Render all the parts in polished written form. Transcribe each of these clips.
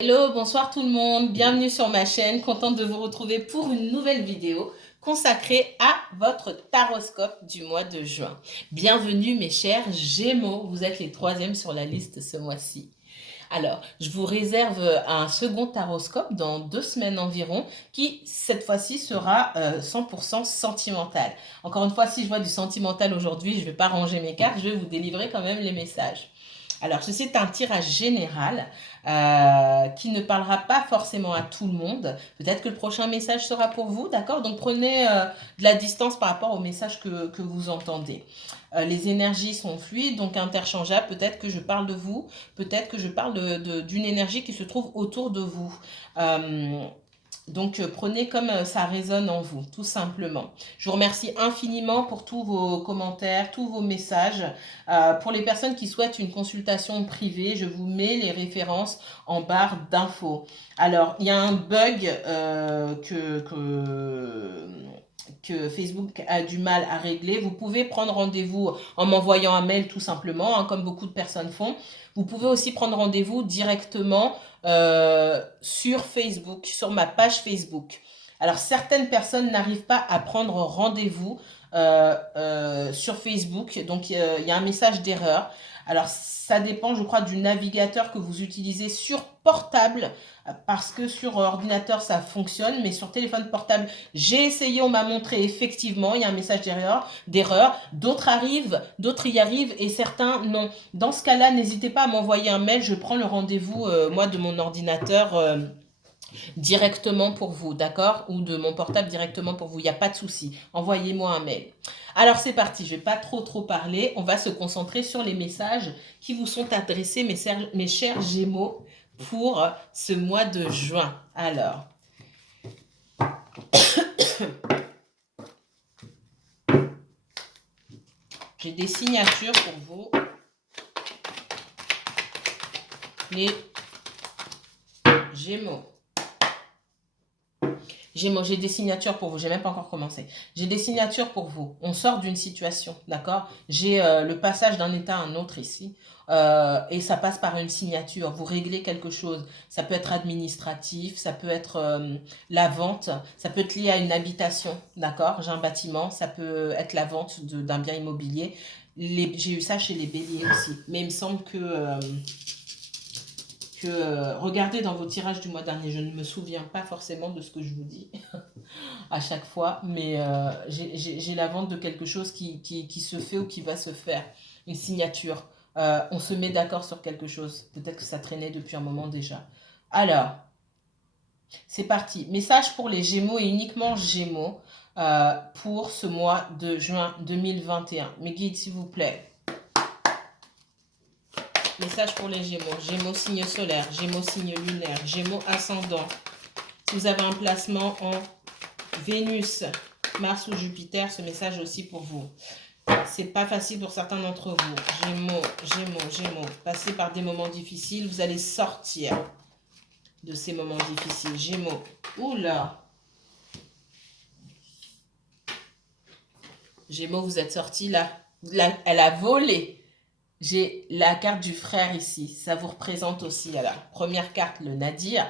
Hello, bonsoir tout le monde, bienvenue sur ma chaîne, contente de vous retrouver pour une nouvelle vidéo consacrée à votre taroscope du mois de juin. Bienvenue mes chers Gémeaux, vous êtes les troisièmes sur la liste ce mois-ci. Alors, je vous réserve un second taroscope dans 2 semaines environ qui, cette fois-ci, sera 100% sentimental. Encore une fois, si je vois du sentimental aujourd'hui, je ne vais pas ranger mes cartes, je vais vous délivrer quand même les messages. Alors, ceci est un tirage général qui ne parlera pas forcément à tout le monde. Peut-être que le prochain message sera pour vous, d'accord? Donc, prenez de la distance par rapport au message que vous entendez. Les énergies sont fluides, donc interchangeables. Peut-être que je parle de vous, peut-être que je parle d'une énergie qui se trouve autour de vous. Donc, prenez comme ça résonne en vous, tout simplement. Je vous remercie infiniment pour tous vos commentaires, tous vos messages. Pour les personnes qui souhaitent une consultation privée, je vous mets les références en barre d'infos. Alors, il y a un bug que Facebook a du mal à régler. Vous pouvez prendre rendez-vous en m'envoyant un mail tout simplement, hein, comme beaucoup de personnes font. Vous pouvez aussi prendre rendez-vous directement sur Facebook, sur ma page Facebook. Alors, certaines personnes n'arrivent pas à prendre rendez-vous sur Facebook, donc il y a un message d'erreur. Alors, ça dépend, je crois, du navigateur que vous utilisez sur portable, parce que sur ordinateur, ça fonctionne, mais sur téléphone portable, j'ai essayé, on m'a montré effectivement, il y a un message d'erreur. D'autres arrivent, d'autres y arrivent, et certains non. Dans ce cas-là, n'hésitez pas à m'envoyer un mail, je prends le rendez-vous, moi, de mon ordinateur directement pour vous, d'accord? Ou de mon portable directement pour vous, il n'y a pas de souci. Envoyez-moi un mail. Alors c'est parti, je ne vais pas trop parler, on va se concentrer sur les messages qui vous sont adressés, mes chers Gémeaux, pour ce mois de juin. Alors, j'ai des signatures pour vous. Les Gémeaux. Gémeaux, j'ai des signatures pour vous. J'ai même pas encore commencé. J'ai des signatures pour vous. On sort d'une situation, d'accord? J'ai le passage d'un état à un autre ici. Et ça passe par une signature. Vous réglez quelque chose. Ça peut être administratif, ça peut être la vente, ça peut être lié à une habitation, d'accord? J'ai un bâtiment, ça peut être la vente d'un bien immobilier. J'ai eu ça chez les béliers aussi. Mais il me semble que regardez dans vos tirages du mois dernier, je ne me souviens pas forcément de ce que je vous dis à chaque fois, mais j'ai la vente de quelque chose qui se fait ou qui va se faire, une signature. On se met d'accord sur quelque chose, peut-être que ça traînait depuis un moment déjà. Alors, c'est parti. Message pour les Gémeaux et uniquement Gémeaux pour ce mois de juin 2021. Mes guides, s'il vous plaît. Message pour les Gémeaux. Gémeaux signe solaire, Gémeaux signe lunaire, Gémeaux ascendant. Si vous avez un placement en Vénus, Mars ou Jupiter, ce message aussi pour vous. C'est pas facile pour certains d'entre vous. Gémeaux, Gémeaux, Gémeaux. Passez par des moments difficiles, vous allez sortir de ces moments difficiles. Gémeaux. Oula. Gémeaux, vous êtes sortis là. Elle a volé. J'ai la carte du frère ici. Ça vous représente aussi. Alors, première carte, le Nadir.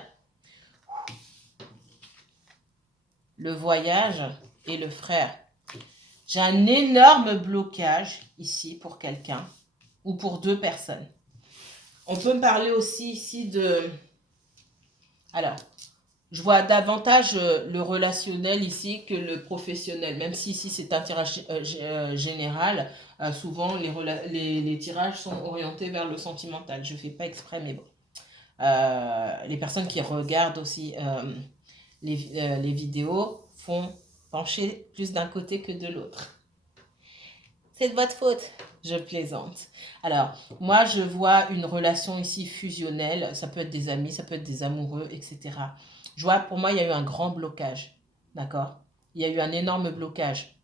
Le voyage et le frère. J'ai un énorme blocage ici pour quelqu'un ou pour 2 personnes. On peut me parler aussi ici de... Alors, je vois davantage le relationnel ici que le professionnel. Même si ici c'est un tirage général, souvent les tirages sont orientés vers le sentimental. Je ne fais pas exprès, mais bon. Les personnes qui regardent aussi les vidéos font pencher plus d'un côté que de l'autre. C'est de votre faute. Je plaisante. Alors, moi, je vois une relation ici fusionnelle. Ça peut être des amis, ça peut être des amoureux, etc. Je vois, pour moi, il y a eu un grand blocage. D'accord? Il y a eu un énorme blocage.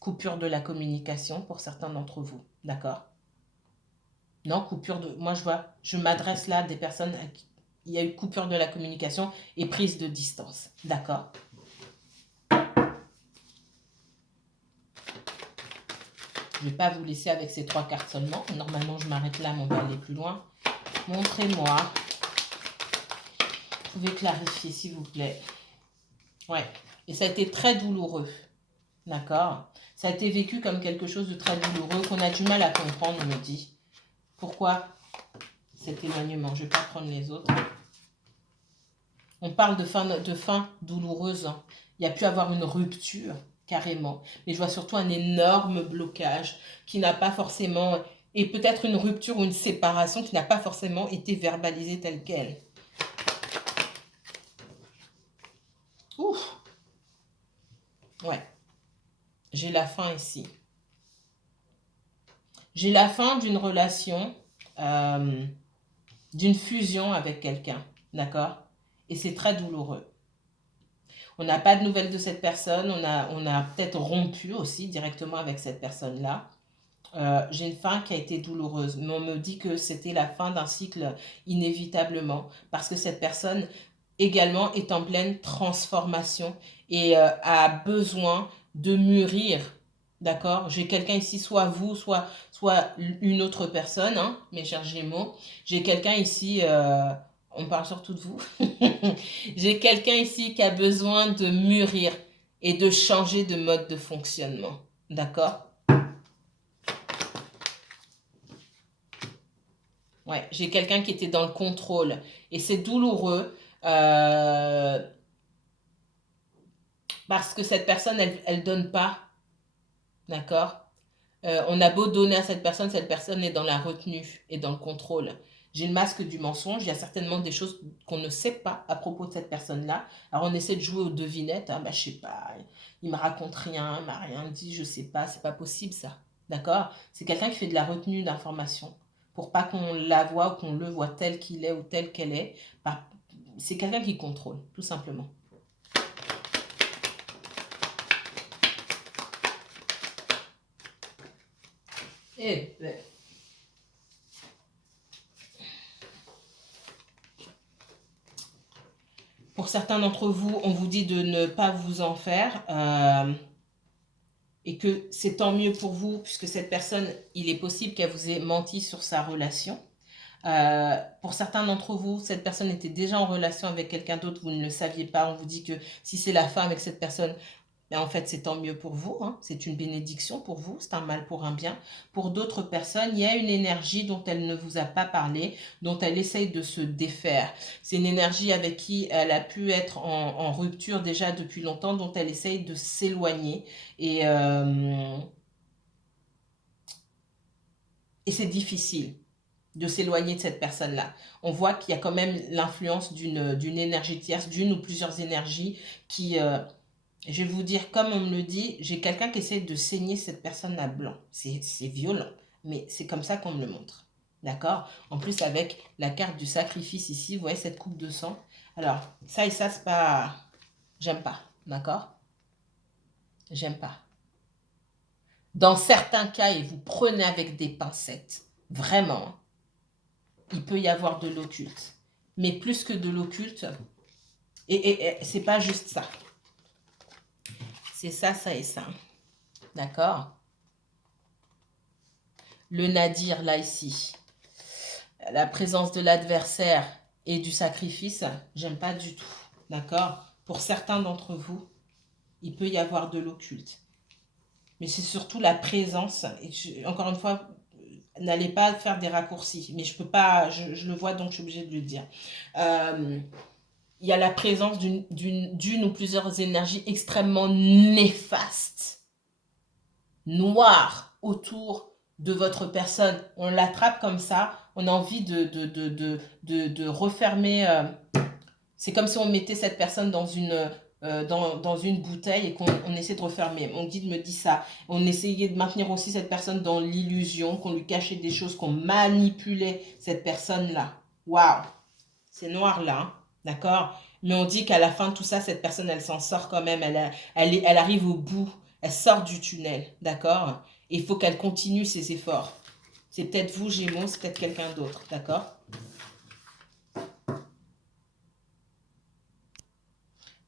Coupure de la communication pour certains d'entre vous. D'accord? Non, coupure de... Moi, je vois, je m'adresse là à des personnes à qui il y a eu coupure de la communication et prise de distance. D'accord? Je ne vais pas vous laisser avec ces 3 cartes seulement. Normalement, je m'arrête là, mais on va aller plus loin. Montrez-moi pouvez clarifier, s'il vous plaît? Ouais. Et ça a été très douloureux. D'accord? Ça a été vécu comme quelque chose de très douloureux qu'on a du mal à comprendre, on me dit. Pourquoi cet éloignement? Je ne vais pas prendre les autres. On parle de fin douloureuse. Hein. Il y a pu avoir une rupture, carrément. Mais je vois surtout un énorme blocage qui n'a pas forcément... Et peut-être une rupture ou une séparation qui n'a pas forcément été verbalisée telle qu'elle. Ouf! Ouais. J'ai la fin ici. J'ai la fin d'une relation, d'une fusion avec quelqu'un. D'accord? Et c'est très douloureux. On n'a pas de nouvelles de cette personne. On a peut-être rompu aussi directement avec cette personne-là. J'ai une fin qui a été douloureuse. Mais on me dit que c'était la fin d'un cycle inévitablement. Parce que cette personne également est en pleine transformation et a besoin de mûrir. D'accord? J'ai quelqu'un ici, soit vous, soit une autre personne, hein, mes chers Gémeaux. J'ai quelqu'un ici, on parle surtout de vous. J'ai quelqu'un ici qui a besoin de mûrir et de changer de mode de fonctionnement. D'accord? Ouais, j'ai quelqu'un qui était dans le contrôle et c'est douloureux. Parce que cette personne, elle donne pas, d'accord? On a beau donner à cette personne est dans la retenue et dans le contrôle. J'ai le masque du mensonge, il y a certainement des choses qu'on ne sait pas à propos de cette personne-là. Alors on essaie de jouer aux devinettes, hein, bah, je sais pas, il me raconte rien, il m'a rien dit, je sais pas, c'est pas possible ça, d'accord? C'est quelqu'un qui fait de la retenue d'informations pour pas qu'on la voit ou qu'on le voit tel qu'il est ou tel qu'elle est. C'est quelqu'un qui contrôle, tout simplement. Et pour certains d'entre vous, on vous dit de ne pas vous en faire et que c'est tant mieux pour vous puisque cette personne, il est possible qu'elle vous ait menti sur sa relation. Pour certains d'entre vous, cette personne était déjà en relation avec quelqu'un d'autre, vous ne le saviez pas. On vous dit que si c'est la fin avec cette personne, mais en fait, c'est tant mieux pour vous. Hein. C'est une bénédiction pour vous. C'est un mal pour un bien. Pour d'autres personnes, il y a une énergie dont elle ne vous a pas parlé, dont elle essaye de se défaire. C'est une énergie avec qui elle a pu être en rupture déjà depuis longtemps, dont elle essaye de s'éloigner. Et c'est difficile de s'éloigner de cette personne-là. On voit qu'il y a quand même l'influence d'une énergie tierce, d'une ou plusieurs énergies qui... je vais vous dire, comme on me le dit, j'ai quelqu'un qui essaie de saigner cette personne à blanc. C'est violent, mais c'est comme ça qu'on me le montre. D'accord? En plus, avec la carte du sacrifice ici, vous voyez cette coupe de sang. Alors, ça et ça, c'est pas... J'aime pas. D'accord? J'aime pas. Dans certains cas, et vous prenez avec des pincettes, vraiment, il peut y avoir de l'occulte. Mais plus que de l'occulte, et c'est pas juste ça. C'est ça, ça et ça. D'accord? Le nadir, là, ici. La présence de l'adversaire et du sacrifice, j'aime pas du tout. D'accord? Pour certains d'entre vous, il peut y avoir de l'occulte. Mais c'est surtout la présence. Et encore une fois, n'allez pas faire des raccourcis. Mais je peux pas, je le vois donc je suis obligée de le dire. Il y a la présence d'une ou plusieurs énergies extrêmement néfastes, noires, autour de votre personne. On l'attrape comme ça, on a envie de refermer. C'est comme si on mettait cette personne dans une bouteille et qu'on essaie de refermer. Mon guide me dit ça. On essayait de maintenir aussi cette personne dans l'illusion, qu'on lui cachait des choses, qu'on manipulait cette personne-là. Waouh! C'est noir là, hein. D'accord? Mais on dit qu'à la fin de tout ça, cette personne, elle s'en sort quand même. Elle arrive au bout. Elle sort du tunnel. D'accord? Et il faut qu'elle continue ses efforts. C'est peut-être vous, Gémeaux, c'est peut-être quelqu'un d'autre. D'accord?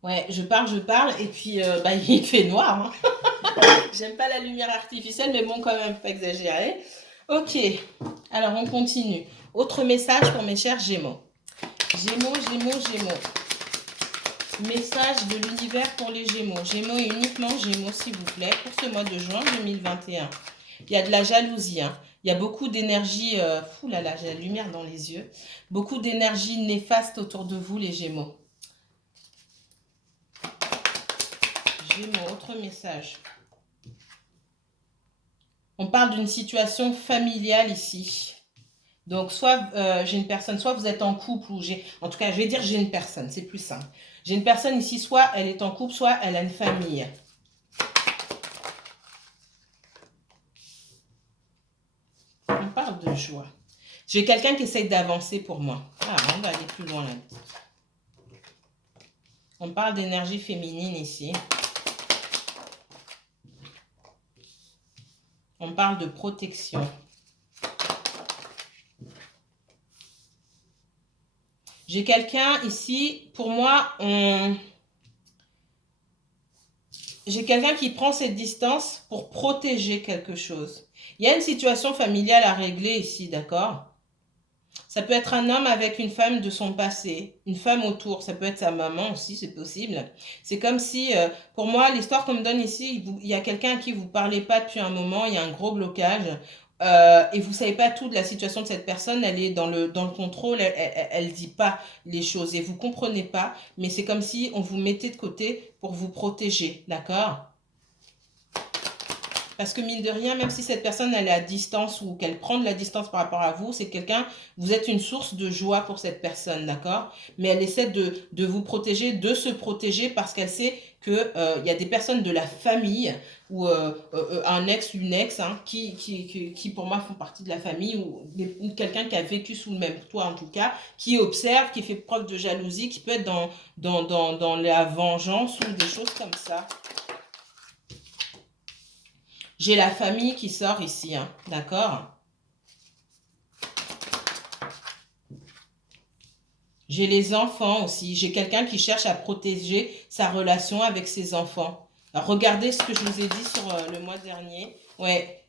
Ouais, je parle, et puis bah, il fait noir. Hein. J'aime pas la lumière artificielle, mais bon, quand même, pas exagéré. Ok, alors on continue. Autre message pour mes chers Gémeaux. Gémeaux, Gémeaux, Gémeaux. Message de l'univers pour les Gémeaux. Gémeaux et uniquement Gémeaux, s'il vous plaît, pour ce mois de juin 2021. Il y a de la jalousie, hein. Il y a beaucoup d'énergie, fou là là, j'ai la lumière dans les yeux. Beaucoup d'énergie néfaste autour de vous, les Gémeaux. Gémeaux, autre message. On parle d'une situation familiale ici. Donc, soit j'ai une personne, soit vous êtes en couple, ou j'ai... En tout cas, je vais dire j'ai une personne, c'est plus simple. J'ai une personne ici, soit elle est en couple, soit elle a une famille. On parle de joie. J'ai quelqu'un qui essaye d'avancer pour moi. Ah, on va aller plus loin là. On parle d'énergie féminine ici. On parle de protection. J'ai quelqu'un ici, pour moi, j'ai quelqu'un qui prend cette distance pour protéger quelque chose. Il y a une situation familiale à régler ici, d'accord? Ça peut être un homme avec une femme de son passé, une femme autour, ça peut être sa maman aussi, c'est possible. C'est comme si, pour moi, l'histoire qu'on me donne ici, il y a quelqu'un à qui vous ne parlez pas depuis un moment, il y a un gros blocage, et vous ne savez pas tout de la situation de cette personne, elle est dans le contrôle, elle ne dit pas les choses, et vous ne comprenez pas, mais c'est comme si on vous mettait de côté pour vous protéger, d'accord? Parce que mine de rien, même si cette personne elle est à distance ou qu'elle prend de la distance par rapport à vous, c'est quelqu'un, vous êtes une source de joie pour cette personne, d'accord? Mais elle essaie de vous protéger, de se protéger parce qu'elle sait que y a des personnes de la famille ou un ex, une ex, hein, qui pour moi font partie de la famille ou quelqu'un qui a vécu sous le même toit en tout cas, qui observe, qui fait preuve de jalousie, qui peut être dans la vengeance ou des choses comme ça. J'ai la famille qui sort ici, hein, d'accord? J'ai les enfants aussi. J'ai quelqu'un qui cherche à protéger sa relation avec ses enfants. Alors, regardez ce que je vous ai dit sur le mois dernier. Ouais,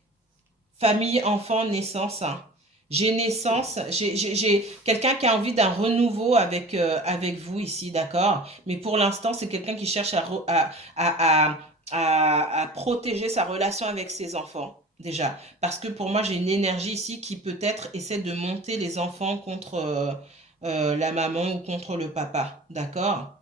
famille, enfant, naissance, hein. J'ai naissance, j'ai quelqu'un qui a envie d'un renouveau avec vous ici, d'accord? Mais pour l'instant, c'est quelqu'un qui cherche à protéger sa relation avec ses enfants, déjà. Parce que pour moi, j'ai une énergie ici qui peut-être essaie de monter les enfants contre la maman ou contre le papa, d'accord?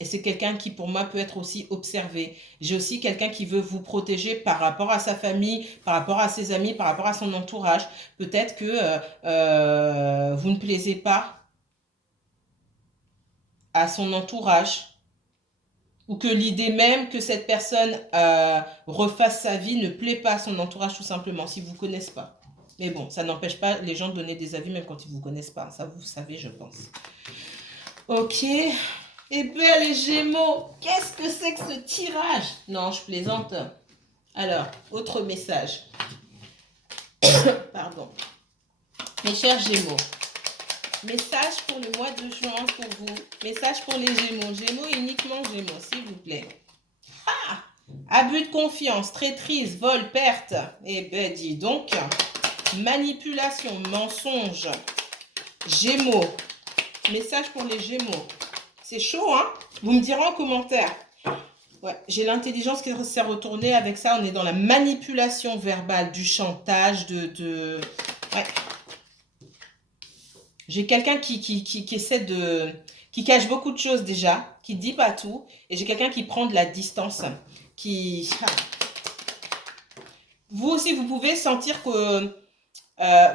Et c'est quelqu'un qui, pour moi, peut être aussi observé. J'ai aussi quelqu'un qui veut vous protéger par rapport à sa famille, par rapport à ses amis, par rapport à son entourage. Peut-être que vous ne plaisez pas à son entourage ou que l'idée même que cette personne refasse sa vie ne plaît pas à son entourage tout simplement, s'ils ne vous connaissent pas. Mais bon, ça n'empêche pas les gens de donner des avis même quand ils ne vous connaissent pas. Ça, vous savez, je pense. Ok. Eh bien, les Gémeaux, qu'est-ce que c'est que ce tirage? Non, je plaisante. Alors, autre message. Pardon. Mes chers Gémeaux, message pour le mois de juin pour vous. Message pour les Gémeaux. Gémeaux et uniquement Gémeaux, s'il vous plaît. Ah! Abus de confiance, traîtrise, vol, perte. Eh bien, dis donc. Manipulation, mensonge. Gémeaux. Message pour les Gémeaux. C'est chaud, hein? Vous me direz en commentaire. Ouais, j'ai l'intelligence qui s'est retournée avec ça. On est dans la manipulation verbale, du chantage, Ouais. J'ai quelqu'un qui essaie de... qui cache beaucoup de choses déjà, qui ne dit pas tout. Et j'ai quelqu'un qui prend de la distance. Vous aussi, vous pouvez sentir que...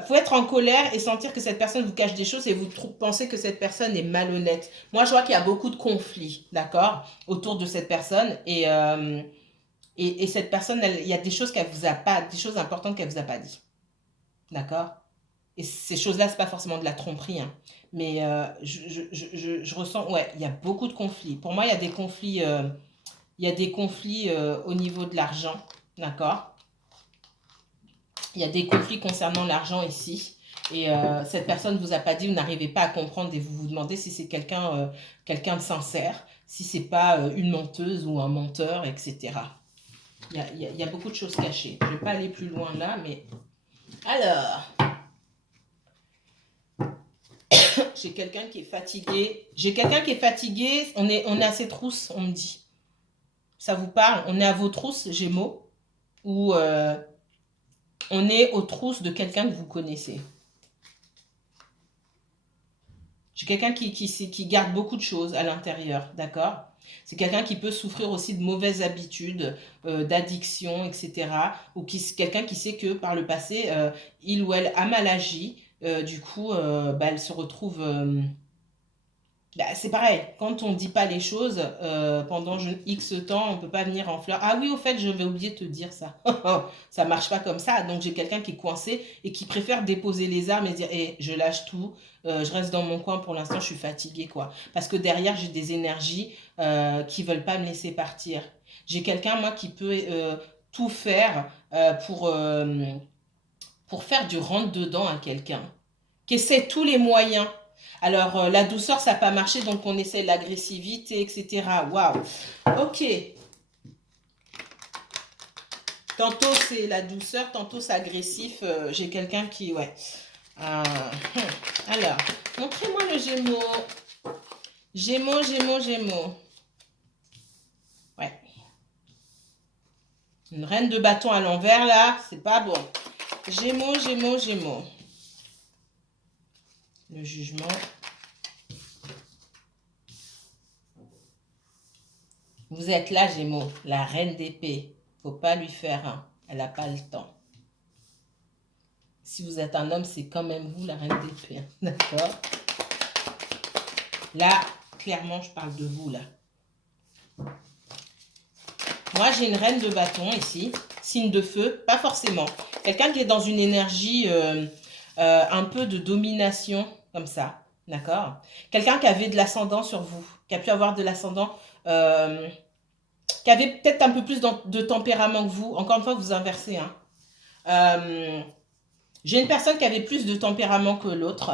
faut être en colère et sentir que cette personne vous cache des choses et vous pensez que cette personne est malhonnête. Moi, je vois qu'il y a beaucoup de conflits, d'accord, autour de cette personne. Et cette personne, il y a des choses qu'elle vous a pas, des choses importantes qu'elle vous a pas dit. D'accord? Et ces choses-là, c'est pas forcément de la tromperie, hein. Mais je ressens, ouais, il y a beaucoup de conflits. Pour moi, il y a des conflits au niveau de l'argent. D'accord? Il y a des conflits concernant l'argent ici. Et cette personne ne vous a pas dit, vous n'arrivez pas à comprendre et vous vous demandez si c'est quelqu'un de sincère, si c'est pas une menteuse ou un menteur, etc. Il y a beaucoup de choses cachées. Je ne vais pas aller plus loin là, mais... Alors... j'ai quelqu'un qui est fatigué. J'ai quelqu'un qui est fatigué. On est à ses trousses, on me dit. Ça vous parle? On est à vos trousses, Gémeaux, ou on est aux trousses de quelqu'un que vous connaissez. J'ai quelqu'un qui garde beaucoup de choses à l'intérieur, d'accord? C'est quelqu'un qui peut souffrir aussi de mauvaises habitudes, d'addiction, etc. Ou quelqu'un qui sait que par le passé, il ou elle a mal agi. Du coup, elle se retrouve... c'est pareil, quand on ne dit pas les choses, pendant X temps, on ne peut pas venir en fleurs. Ah oui, au fait, je vais oublier de te dire ça. Ça ne marche pas comme ça. Donc, j'ai quelqu'un qui est coincé et qui préfère déposer les armes et dire je lâche tout, je reste dans mon coin pour l'instant, je suis fatiguée, quoi. Parce que derrière, j'ai des énergies qui ne veulent pas me laisser partir. J'ai quelqu'un, moi, qui peut tout faire pour faire du rentre-dedans à quelqu'un, qui essaie tous les moyens. Alors, la douceur, ça n'a pas marché, donc on essaie l'agressivité, etc. Waouh. Ok. Tantôt, c'est la douceur, tantôt, c'est agressif. J'ai quelqu'un qui, ouais. Alors, montrez-moi le Gémeaux. Gémeaux, Gémeaux, Gémeaux. Ouais. Une reine de bâton à l'envers, là, c'est pas bon. Gémeaux, Gémeaux, Gémeaux. Le jugement. Vous êtes là, Gémeaux, la reine d'épée. Faut pas lui faire un. Elle n'a pas le temps. Si vous êtes un homme, c'est quand même vous, la reine d'épée. D'accord? Là, clairement, je parle de vous, là. Moi, j'ai une reine de bâton ici. Signe de feu, pas forcément. Quelqu'un qui est dans une énergie un peu de domination, comme ça. D'accord? Quelqu'un qui avait de l'ascendant sur vous. Qui a pu avoir de l'ascendant... qui avait peut-être un peu plus de tempérament que vous. Encore une fois, vous inversez. Hein. J'ai une personne qui avait plus de tempérament que l'autre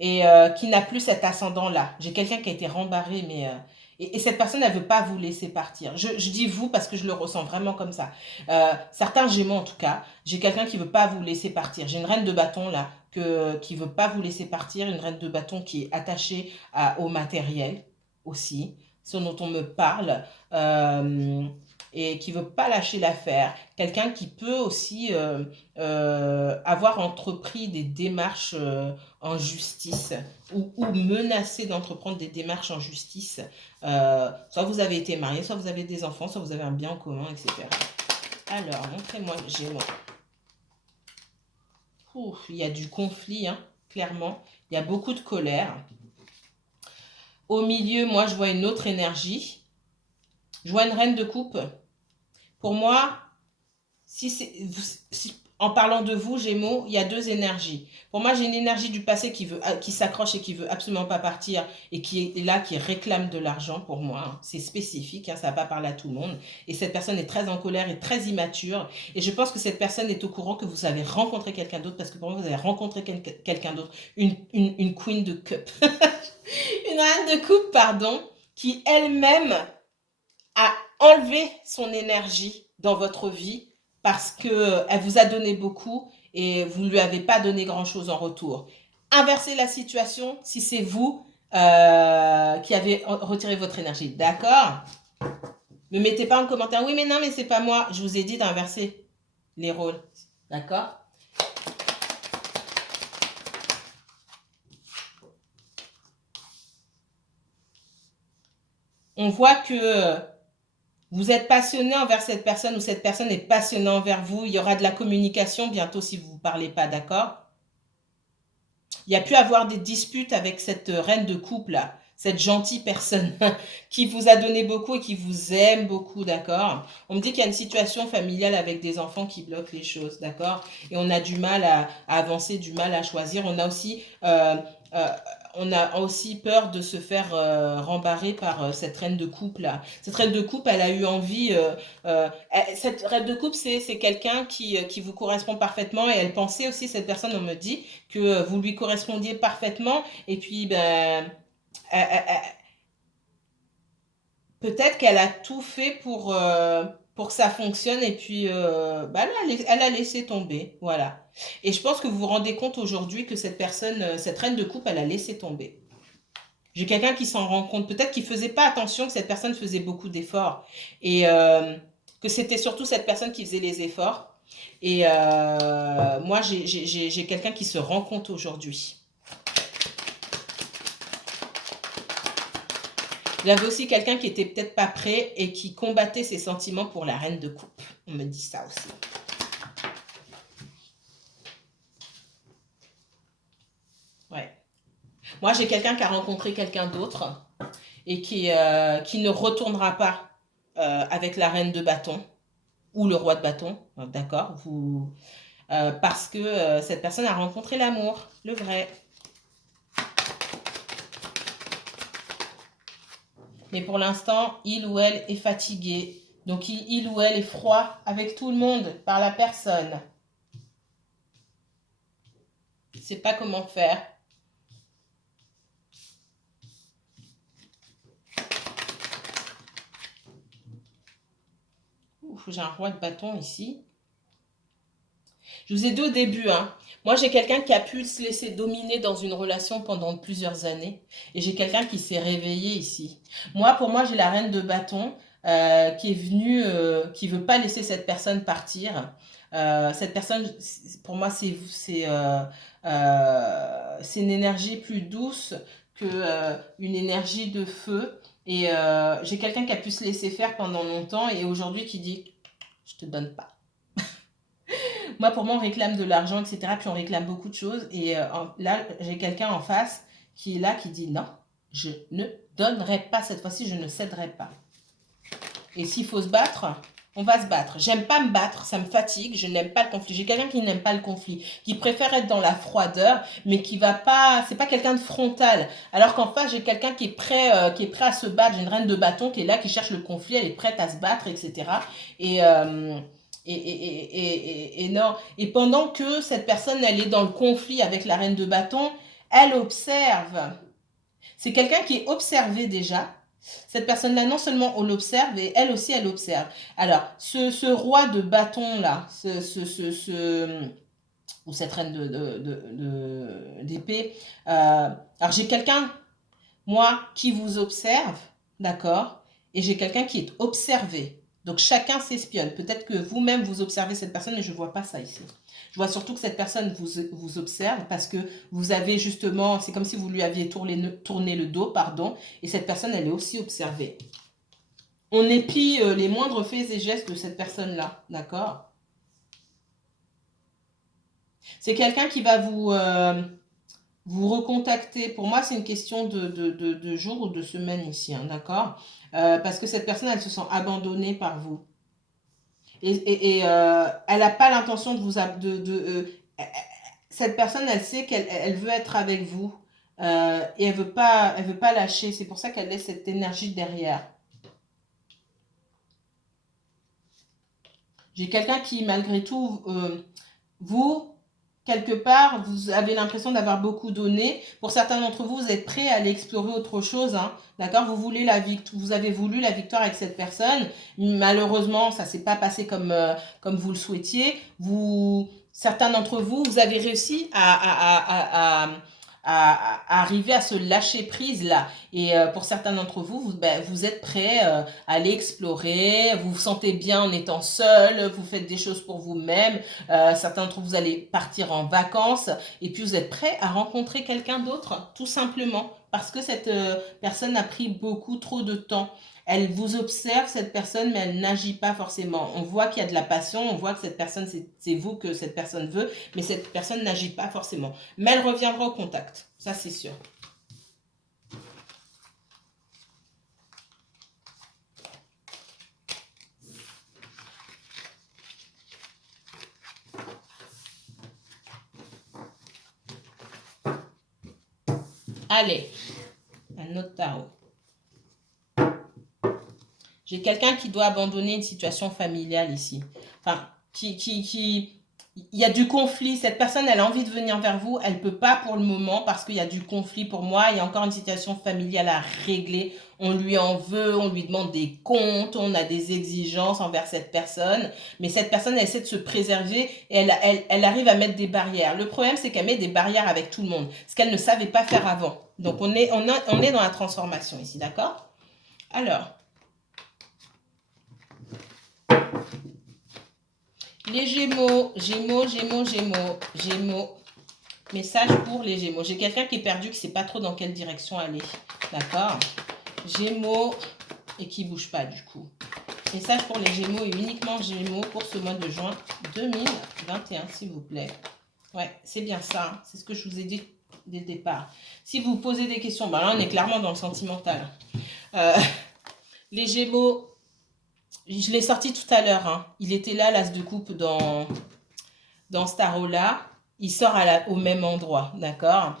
et qui n'a plus cet ascendant-là. J'ai quelqu'un qui a été rembarré, mais... et cette personne, elle ne veut pas vous laisser partir. Je dis vous parce que je le ressens vraiment comme ça. Certains Gémeaux, en tout cas, j'ai quelqu'un qui ne veut pas vous laisser partir. J'ai une reine de bâton, là, qui ne veut pas vous laisser partir. Une reine de bâton qui est attachée au matériel aussi, ce dont on me parle. Et qui ne veut pas lâcher l'affaire. Quelqu'un qui peut aussi avoir entrepris des démarches en justice ou menacé d'entreprendre des démarches en justice. Soit vous avez été marié, soit vous avez des enfants, soit vous avez un bien en commun, etc. Alors, montrez-moi Gémeaux. Il y a du conflit, hein, clairement. Il y a beaucoup de colère. Au milieu, moi, je vois une autre énergie. Je vois une reine de coupe. Pour moi, en parlant de vous, Gémeaux, il y a deux énergies. Pour moi, j'ai une énergie du passé qui s'accroche et qui veut absolument pas partir et qui est là, qui réclame de l'argent pour moi. Hein. C'est spécifique, hein, ça va pas parler à tout le monde. Et cette personne est très en colère et très immature. Et je pense que cette personne est au courant que vous avez rencontré quelqu'un d'autre parce que pour moi, vous avez rencontré quelqu'un d'autre. Une queen de cup. Une reine de coupe, pardon, qui elle-même a enlevé son énergie dans votre vie parce qu'elle vous a donné beaucoup et vous ne lui avez pas donné grand-chose en retour. Inversez la situation si c'est vous qui avez retiré votre énergie. D'accord? Ne mettez pas en commentaire, oui mais non mais c'est pas moi. Je vous ai dit d'inverser les rôles. D'accord? On voit que vous êtes passionné envers cette personne ou cette personne est passionnée envers vous. Il y aura de la communication bientôt si vous ne parlez pas, d'accord? Il y a pu avoir des disputes avec cette reine de coupe là, cette gentille personne qui vous a donné beaucoup et qui vous aime beaucoup, d'accord? On me dit qu'il y a une situation familiale avec des enfants qui bloquent les choses, d'accord? Et on a du mal à avancer, du mal à choisir. On a aussi peur de se faire rembarrer par cette reine de coupe là. Cette reine de coupe, elle a eu envie. Cette reine de coupe, c'est quelqu'un qui vous correspond parfaitement et elle pensait aussi, cette personne, on me dit, que vous lui correspondiez parfaitement. Et puis, ben, peut-être qu'elle a tout fait pour que ça fonctionne. Et puis, bah là, elle a laissé tomber. Voilà. Et je pense que vous vous rendez compte aujourd'hui que cette personne, cette reine de coupe, elle a laissé tomber. J'ai quelqu'un qui s'en rend compte. Peut-être qu'il ne faisait pas attention que cette personne faisait beaucoup d'efforts. Et que c'était surtout cette personne qui faisait les efforts. Et moi, j'ai quelqu'un qui se rend compte aujourd'hui. Il y avait aussi quelqu'un qui était peut-être pas prêt et qui combattait ses sentiments pour la reine de coupe. On me dit ça aussi. Ouais. Moi, j'ai quelqu'un qui a rencontré quelqu'un d'autre et qui ne retournera pas avec la reine de bâton ou le roi de bâton, d'accord, parce que cette personne a rencontré l'amour, le vrai. Mais pour l'instant, il ou elle est fatigué. Donc, il ou elle est froid avec tout le monde, par la personne. Il ne sait pas comment faire. J'ai un roi de bâton ici. Je vous ai dit au début, hein. Moi, j'ai quelqu'un qui a pu se laisser dominer dans une relation pendant plusieurs années. Et j'ai quelqu'un qui s'est réveillé ici. Moi, pour moi, j'ai la reine de bâton qui est venue, qui veut pas laisser cette personne partir. Cette personne, pour moi, c'est une énergie plus douce que une énergie de feu. Et j'ai quelqu'un qui a pu se laisser faire pendant longtemps et aujourd'hui qui dit, je te donne pas. Moi, pour moi, on réclame de l'argent, etc. Puis on réclame beaucoup de choses. Et là, j'ai quelqu'un en face qui est là, qui dit non, je ne donnerai pas cette fois-ci, je ne céderai pas. Et s'il faut se battre, on va se battre. J'aime pas me battre, ça me fatigue, je n'aime pas le conflit. J'ai quelqu'un qui n'aime pas le conflit, qui préfère être dans la froideur, mais qui va pas, c'est pas quelqu'un de frontal. Alors qu'en face, j'ai quelqu'un qui est prêt à se battre. J'ai une reine de bâton qui est là, qui cherche le conflit, elle est prête à se battre, etc. Et non. Et pendant que cette personne, elle est dans le conflit avec la reine de bâton, elle observe. C'est quelqu'un qui est observé déjà. Cette personne-là, non seulement on l'observe, et elle aussi, elle observe. Alors, ce roi de bâton là, ou cette reine d'épée, alors j'ai quelqu'un, moi, qui vous observe, d'accord, et j'ai quelqu'un qui est observé. Donc chacun s'espionne. Peut-être que vous-même vous observez cette personne, mais je ne vois pas ça ici. Je vois surtout que cette personne vous observe parce que vous avez justement, c'est comme si vous lui aviez tourné le dos, pardon, et cette personne, elle est aussi observée. On épie les moindres faits et gestes de cette personne-là, d'accord? C'est quelqu'un qui va vous recontacter. Pour moi, c'est une question de jours ou de semaines ici, hein, d'accord? Parce que cette personne, elle se sent abandonnée par vous. Et elle n'a pas l'intention de vous... cette personne, elle sait qu'elle veut être avec vous. Et elle veut pas lâcher. C'est pour ça qu'elle laisse cette énergie derrière. J'ai quelqu'un qui, malgré tout, vous, quelque part, vous avez l'impression d'avoir beaucoup donné. Pour certains d'entre vous, vous êtes prêts à aller explorer autre chose. Hein, d'accord, vous avez voulu la victoire avec cette personne. Malheureusement, ça ne s'est pas passé comme vous le souhaitiez. Certains d'entre vous, vous avez réussi à arriver à se lâcher prise là. Et pour certains d'entre vous, vous êtes prêts à aller explorer, vous vous sentez bien en étant seul, vous faites des choses pour vous-même. Certains d'entre vous allez partir en vacances et puis vous êtes prêts à rencontrer quelqu'un d'autre, tout simplement, parce que cette personne a pris beaucoup trop de temps. Elle vous observe, cette personne, mais elle n'agit pas forcément. On voit qu'il y a de la passion, on voit que cette personne, c'est vous que cette personne veut, mais cette personne n'agit pas forcément. Mais elle reviendra au contact, ça c'est sûr. Allez, un autre tarot. J'ai quelqu'un qui doit abandonner une situation familiale ici. Enfin, qui il y a du conflit. Cette personne, elle a envie de venir vers vous. Elle ne peut pas pour le moment parce qu'il y a du conflit pour moi. Il y a encore une situation familiale à régler. On lui en veut, on lui demande des comptes, on a des exigences envers cette personne. Mais cette personne, elle essaie de se préserver et elle arrive à mettre des barrières. Le problème, c'est qu'elle met des barrières avec tout le monde, ce qu'elle ne savait pas faire avant. Donc, on est dans la transformation ici, d'accord? Alors, les Gémeaux, Gémeaux, Gémeaux, Gémeaux, Gémeaux. Message pour les Gémeaux. J'ai quelqu'un qui est perdu, qui ne sait pas trop dans quelle direction aller. D'accord? Gémeaux et qui ne bouge pas du coup. Message pour les Gémeaux et uniquement Gémeaux pour ce mois de juin 2021, s'il vous plaît. Ouais, c'est bien ça. Hein. C'est ce que je vous ai dit dès le départ. Si vous posez des questions, ben là, on est clairement dans le sentimental. Les Gémeaux, je l'ai sorti tout à l'heure. Hein. Il était là, l'as de coupe, dans ce tarot-là. Il sort au même endroit, d'accord?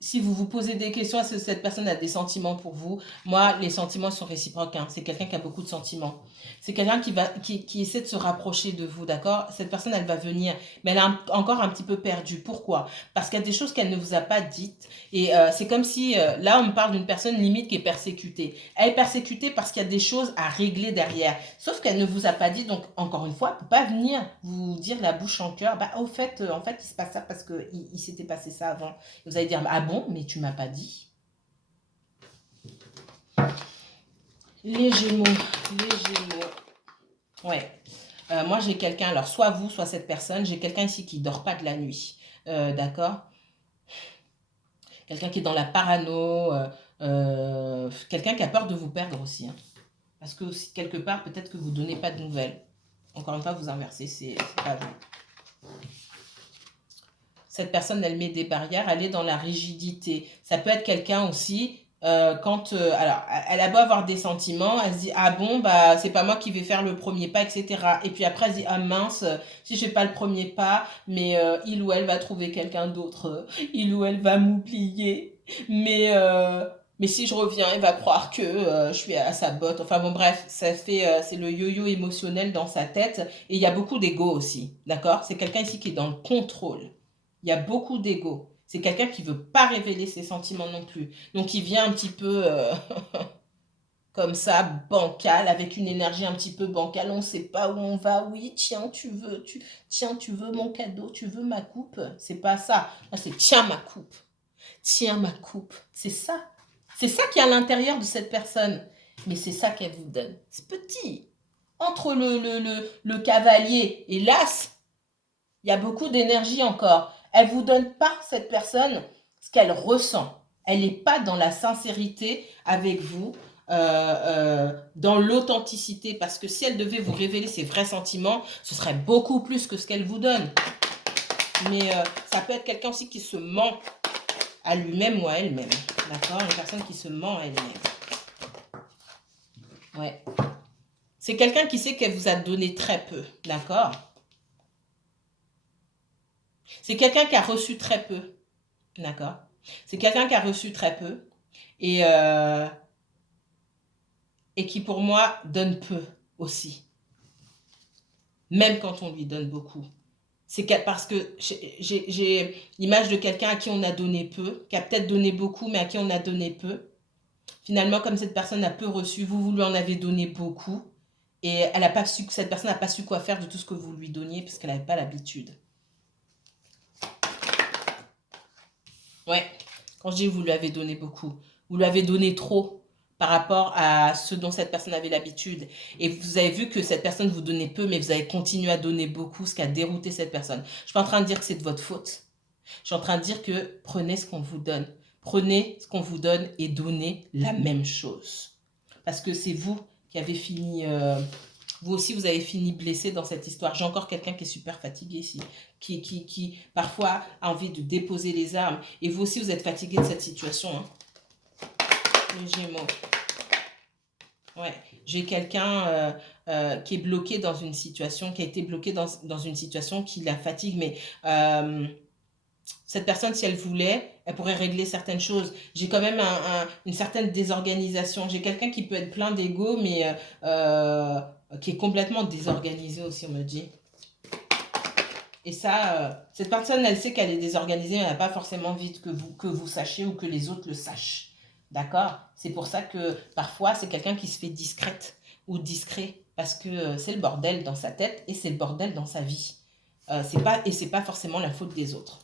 Si vous vous posez des questions, est-ce que cette personne a des sentiments pour vous? Moi, les sentiments sont réciproques. Hein. C'est quelqu'un qui a beaucoup de sentiments. C'est quelqu'un qui essaie de se rapprocher de vous, d'accord? Cette personne, elle va venir, mais elle est encore un petit peu perdue. Pourquoi? Parce qu'il y a des choses qu'elle ne vous a pas dites. Et c'est comme si, là, on me parle d'une personne limite qui est persécutée. Elle est persécutée parce qu'il y a des choses à régler derrière. Sauf qu'elle ne vous a pas dit. Donc, encore une fois, elle ne peut pas venir vous dire la bouche en cœur. Bah, en fait, il se passe ça parce qu'il s'était passé ça avant. Et vous allez dire, ah bon, mais tu m'as pas dit. Les Gémeaux. Ouais. Moi, j'ai quelqu'un, alors soit vous, soit cette personne, j'ai quelqu'un ici qui ne dort pas de la nuit. D'accord? Quelqu'un qui est dans la parano, quelqu'un qui a peur de vous perdre aussi. Hein. Parce que aussi, quelque part, peut-être que vous ne donnez pas de nouvelles. Encore une fois, vous inversez, c'est pas vous. Cette personne, elle met des barrières, elle est dans la rigidité. Ça peut être quelqu'un aussi, alors, elle a beau avoir des sentiments, elle se dit, ah bon, bah, c'est pas moi qui vais faire le premier pas, etc. Et puis après, elle se dit, ah mince, si je fais pas le premier pas, mais il ou elle va trouver quelqu'un d'autre, il ou elle va m'oublier, mais si je reviens, il va croire que je suis à sa botte. Enfin bon, bref, ça fait, c'est le yo-yo émotionnel dans sa tête. Et il y a beaucoup d'ego aussi, d'accord? C'est quelqu'un ici qui est dans le contrôle. Il y a beaucoup d'ego. C'est quelqu'un qui ne veut pas révéler ses sentiments non plus. Donc, il vient un petit peu comme ça, bancal, avec une énergie un petit peu bancale. On ne sait pas où on va. Oui, tiens, tu veux mon cadeau, tu veux ma coupe. C'est pas ça. Là, c'est tiens ma coupe. Tiens ma coupe. C'est ça. C'est ça qui est à l'intérieur de cette personne. Mais c'est ça qu'elle vous donne. C'est petit. Entre le cavalier et l'as, il y a beaucoup d'énergie encore. Elle ne vous donne pas, cette personne, ce qu'elle ressent. Elle n'est pas dans la sincérité avec vous, dans l'authenticité. Parce que si elle devait vous révéler ses vrais sentiments, ce serait beaucoup plus que ce qu'elle vous donne. Mais ça peut être quelqu'un aussi qui se ment à lui-même ou à elle-même. D'accord? Une personne qui se ment à elle-même. Ouais. C'est quelqu'un qui sait qu'elle vous a donné très peu. D'accord? C'est quelqu'un qui a reçu très peu. D'accord? C'est quelqu'un qui a reçu très peu et qui, pour moi, donne peu aussi. Même quand on lui donne beaucoup. C'est parce que j'ai l'image de quelqu'un à qui on a donné peu, qui a peut-être donné beaucoup, mais à qui on a donné peu. Finalement, comme cette personne a peu reçu, vous lui en avez donné beaucoup. Et elle a pas su, cette personne n'a pas su quoi faire de tout ce que vous lui donniez parce qu'elle n'avait pas l'habitude. Ouais, quand je dis vous lui avez donné beaucoup, vous lui avez donné trop par rapport à ce dont cette personne avait l'habitude. Et vous avez vu que cette personne vous donnait peu, mais vous avez continué à donner beaucoup, ce qui a dérouté cette personne. Je ne suis pas en train de dire que c'est de votre faute. Je suis en train de dire que prenez ce qu'on vous donne. Prenez ce qu'on vous donne et donnez la même chose. Parce que c'est vous qui avez fini... vous aussi, vous avez fini blessé dans cette histoire. J'ai encore quelqu'un qui est super fatigué ici, qui parfois a envie de déposer les armes. Et vous aussi, vous êtes fatigué de cette situation. Hein. Les Gémeaux. Ouais. J'ai quelqu'un qui est bloqué dans une situation, qui a été bloqué dans une situation qui la fatigue. Mais cette personne, si elle voulait, elle pourrait régler certaines choses. J'ai quand même une certaine désorganisation. J'ai quelqu'un qui peut être plein d'ego, mais qui est complètement désorganisé aussi, on me dit. Et ça, cette personne, elle sait qu'elle est désorganisée, elle n'a pas forcément envie que vous sachiez ou que les autres le sachent. D'accord? C'est pour ça que parfois, c'est quelqu'un qui se fait discrète ou discret parce que c'est le bordel dans sa tête et c'est le bordel dans sa vie. C'est pas forcément la faute des autres.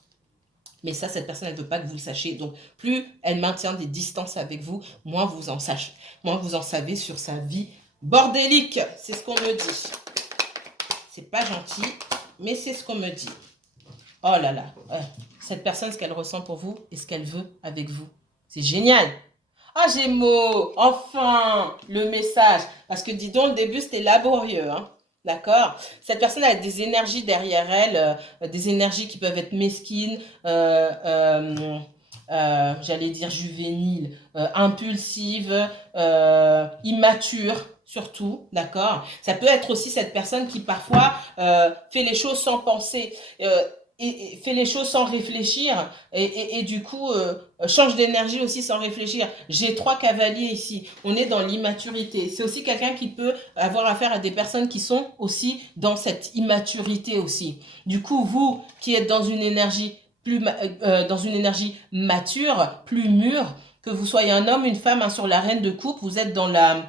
Mais ça, cette personne, elle ne veut pas que vous le sachiez. Donc, plus elle maintient des distances avec vous, moins vous en savez sur sa vie bordélique. C'est ce qu'on me dit. C'est pas gentil, mais c'est ce qu'on me dit. Oh là là. Cette personne, ce qu'elle ressent pour vous et ce qu'elle veut avec vous. C'est génial. Ah, Gémeaux, enfin, le message. Parce que dis donc, le début, c'était laborieux, hein. D'accord? Cette personne a des énergies derrière elle, des énergies qui peuvent être mesquines, j'allais dire juvéniles, impulsives, immatures, surtout, d'accord? Ça peut être aussi cette personne qui parfois fait les choses sans penser. Et fait les choses sans réfléchir et du coup change d'énergie aussi sans réfléchir. J'ai 3 cavaliers ici. On est dans l'immaturité. C'est aussi quelqu'un qui peut avoir affaire à des personnes qui sont aussi dans cette immaturité aussi. Du coup, vous qui êtes dans une énergie dans une énergie mature, plus mûre, que vous soyez un homme, une femme, hein, sur la reine de coupe, vous êtes dans la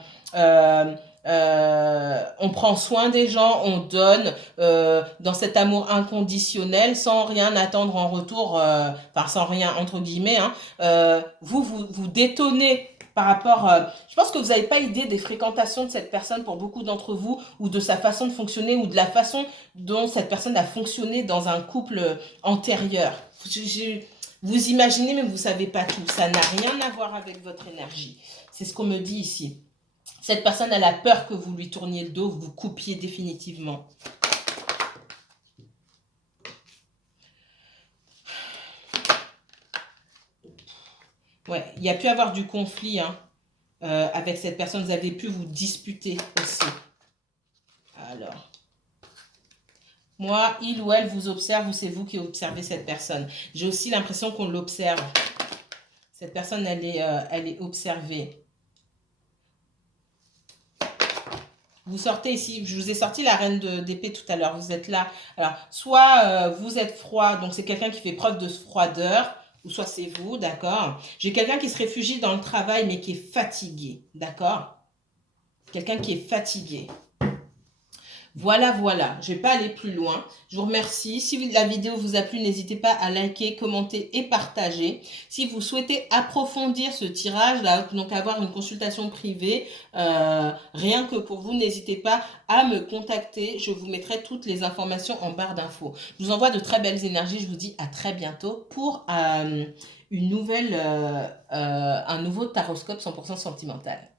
on prend soin des gens, on donne dans cet amour inconditionnel sans rien attendre en retour, enfin sans rien entre guillemets, hein, vous détonnez par rapport, je pense que vous n'avez pas idée des fréquentations de cette personne pour beaucoup d'entre vous ou de sa façon de fonctionner ou de la façon dont cette personne a fonctionné dans un couple antérieur. Vous imaginez mais vous ne savez pas tout, ça n'a rien à voir avec votre énergie. C'est ce qu'on me dit ici. Cette personne, elle a peur que vous lui tourniez le dos, que vous coupiez définitivement. Ouais, il y a pu avoir du conflit hein, avec cette personne. Vous avez pu vous disputer aussi. Alors, moi, il ou elle vous observe ou c'est vous qui observez cette personne. J'ai aussi l'impression qu'on l'observe. Cette personne, elle est observée. Vous sortez ici, je vous ai sorti la reine d'épée tout à l'heure, vous êtes là. Alors, soit vous êtes froid, donc c'est quelqu'un qui fait preuve de froideur, ou soit c'est vous, d'accord? J'ai quelqu'un qui se réfugie dans le travail, mais qui est fatigué, d'accord? Quelqu'un qui est fatigué. Voilà, voilà, je ne vais pas aller plus loin. Je vous remercie. Si la vidéo vous a plu, n'hésitez pas à liker, commenter et partager. Si vous souhaitez approfondir ce tirage-là, donc avoir une consultation privée, rien que pour vous, n'hésitez pas à me contacter. Je vous mettrai toutes les informations en barre d'infos. Je vous envoie de très belles énergies. Je vous dis à très bientôt pour un nouveau taroscope 100% sentimental.